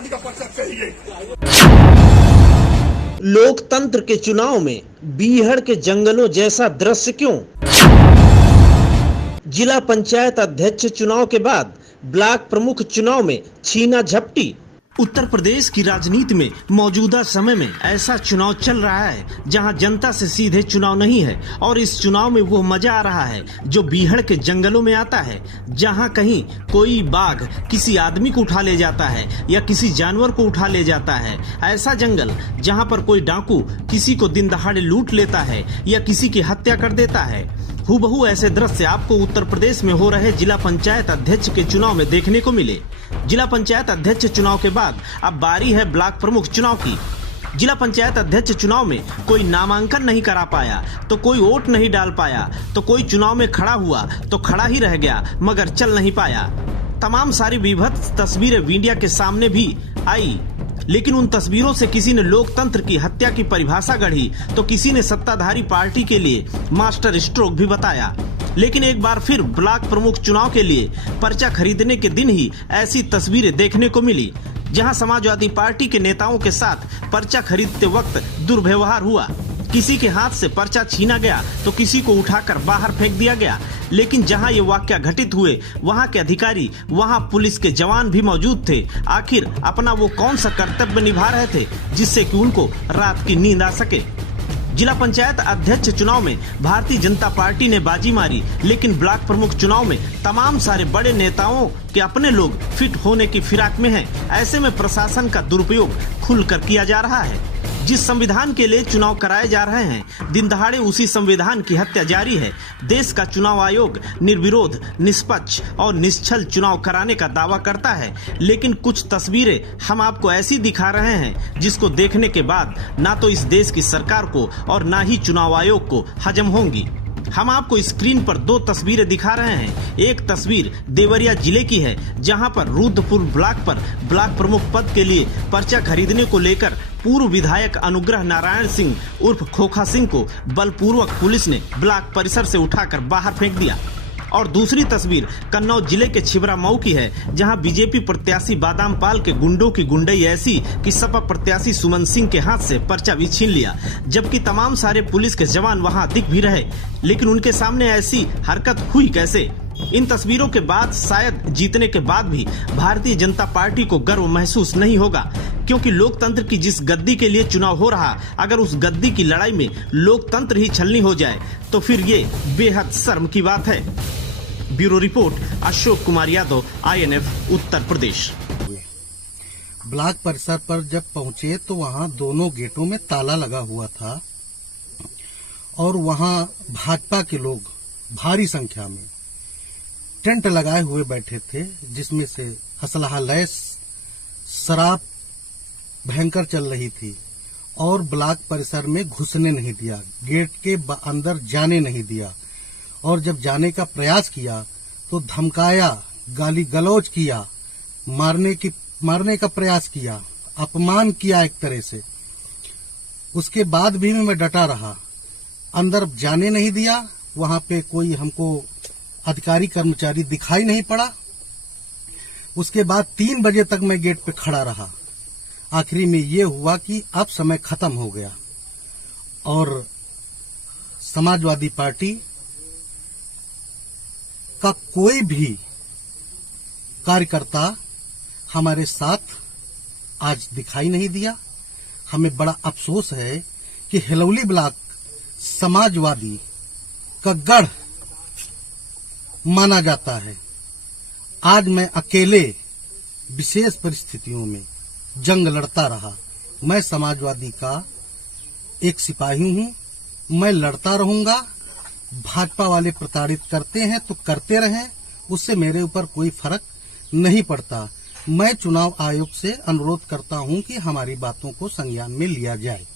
समाजवादी का पर्चा चाहिए। लोकतंत्र के चुनाव में बीहड़ के जंगलों जैसा दृश्य क्यों? जिला पंचायत अध्यक्ष चुनाव के बाद ब्लॉक प्रमुख चुनाव में छीना झपटी। उत्तर प्रदेश की राजनीति में मौजूदा समय में ऐसा चुनाव चल रहा है जहां जनता से सीधे चुनाव नहीं है और इस चुनाव में वो मजा आ रहा है जो बीहड़ के जंगलों में आता है, जहां कहीं कोई बाघ किसी आदमी को उठा ले जाता है या किसी जानवर को उठा ले जाता है। ऐसा जंगल जहां पर कोई डाकू किसी को दिन दहाड़े लूट लेता है या किसी की हत्या कर देता है। हूबहू ऐसे दृश्य आपको उत्तर प्रदेश में हो रहे जिला पंचायत अध्यक्ष के चुनाव में देखने को मिले। जिला पंचायत अध्यक्ष चुनाव के बाद अब बारी है ब्लॉक प्रमुख चुनाव की। जिला पंचायत अध्यक्ष चुनाव में कोई नामांकन नहीं करा पाया तो कोई वोट नहीं डाल पाया, तो कोई चुनाव में खड़ा हुआ तो खड़ा ही रह गया मगर चल नहीं पाया। तमाम सारी विभत्स तस्वीरें मीडिया के सामने भी आई, लेकिन उन तस्वीरों से किसी ने लोकतंत्र की हत्या की परिभाषा गढ़ी तो किसी ने सत्ताधारी पार्टी के लिए मास्टर स्ट्रोक भी बताया। लेकिन एक बार फिर ब्लॉक प्रमुख चुनाव के लिए पर्चा खरीदने के दिन ही ऐसी तस्वीरें देखने को मिली जहां समाजवादी पार्टी के नेताओं के साथ पर्चा खरीदते वक्त दुर्व्यवहार हुआ। किसी के हाथ से पर्चा छीना गया तो किसी को उठाकर बाहर फेंक दिया गया। लेकिन जहां ये वाकया घटित हुए वहां के अधिकारी, वहां पुलिस के जवान भी मौजूद थे। आखिर अपना वो कौन सा कर्तव्य निभा रहे थे जिससे कि उनको रात की नींद आ सके। जिला पंचायत अध्यक्ष चुनाव में भारतीय जनता पार्टी ने बाजी मारी, लेकिन ब्लॉक प्रमुख चुनाव में तमाम सारे बड़े नेताओं के अपने लोग फिट होने की फिराक में हैं। ऐसे में प्रशासन का दुरुपयोग खुलकर किया जा रहा है। जिस संविधान के लिए चुनाव कराए जा रहे हैं, दिन दहाड़े उसी संविधान की हत्या जारी है। देश का चुनाव आयोग निर्विरोध, निष्पक्ष और निश्चल चुनाव कराने का दावा करता है, लेकिन कुछ तस्वीरें हम आपको ऐसी दिखा रहे हैं जिसको देखने के बाद ना तो इस देश की सरकार को और ना ही चुनाव आयोग को हजम होंगी। हम आपको स्क्रीन पर दो तस्वीरें दिखा रहे हैं। एक तस्वीर देवरिया जिले की है जहां पर रुद्रपुर ब्लॉक पर ब्लॉक प्रमुख पद के लिए पर्चा खरीदने को लेकर पूर्व विधायक अनुग्रह नारायण सिंह उर्फ खोखा सिंह को बलपूर्वक पुलिस ने ब्लॉक परिसर से उठाकर बाहर फेंक दिया। और दूसरी तस्वीर कन्नौज जिले के छिबरामऊ की है जहां बीजेपी प्रत्याशी बादाम पाल के गुंडों की गुंडई ऐसी कि सपा प्रत्याशी सुमन सिंह के हाथ से पर्चा भी छीन लिया, जबकि तमाम सारे पुलिस के जवान वहां दिख भी रहे, लेकिन उनके सामने ऐसी हरकत हुई कैसे। इन तस्वीरों के बाद शायद जीतने के बाद भी भारतीय जनता पार्टी को गर्व महसूस नहीं होगा, क्योंकि लोकतंत्र की जिस गद्दी के लिए चुनाव हो रहा, अगर उस गद्दी की लड़ाई में लोकतंत्र ही छलनी हो जाए तो फिर ये बेहद शर्म की बात है। Bureau report, Ashok Kumar Yadav, INF Uttar Pradesh. Block परिसर पर जब पहुंचे तो वहां दोनों गेटों में ताला लगा हुआ था और वहां भाजपा के लोग भारी संख्या में टेंट लगाए हुए बैठे थे, जिसमें से असलहा लैस शराब भयंकर चल रही थी और ब्लॉक परिसर में घुसने नहीं दिया, गेट के अंदर जाने नहीं दिया, और जब जाने का प्रयास किया तो धमकाया, गाली गलौज किया, मारने का प्रयास किया, अपमान किया एक तरह से। उसके बाद भी मैं डटा रहा, अंदर जाने नहीं दिया। वहां पे कोई हमको अधिकारी कर्मचारी दिखाई नहीं पड़ा। उसके बाद 3 बजे तक मैं गेट पे खड़ा रहा। आखिरी में ये हुआ कि अब समय खत्म हो गया और समाजवादी पार्टी का कोई भी कार्यकर्ता हमारे साथ आज दिखाई नहीं दिया। हमें बड़ा अफसोस है कि हिलौली ब्लॉक समाजवादी का गढ़ माना जाता है। आज मैं अकेले विशेष परिस्थितियों में जंग लड़ता रहा। मैं समाजवादी का एक सिपाही हूं, मैं लड़ता रहूंगा। भाजपा वाले प्रताड़ित करते हैं तो करते रहें, उससे मेरे ऊपर कोई फर्क नहीं पड़ता। मैं चुनाव आयोग से अनुरोध करता हूं कि हमारी बातों को संज्ञान में लिया जाए।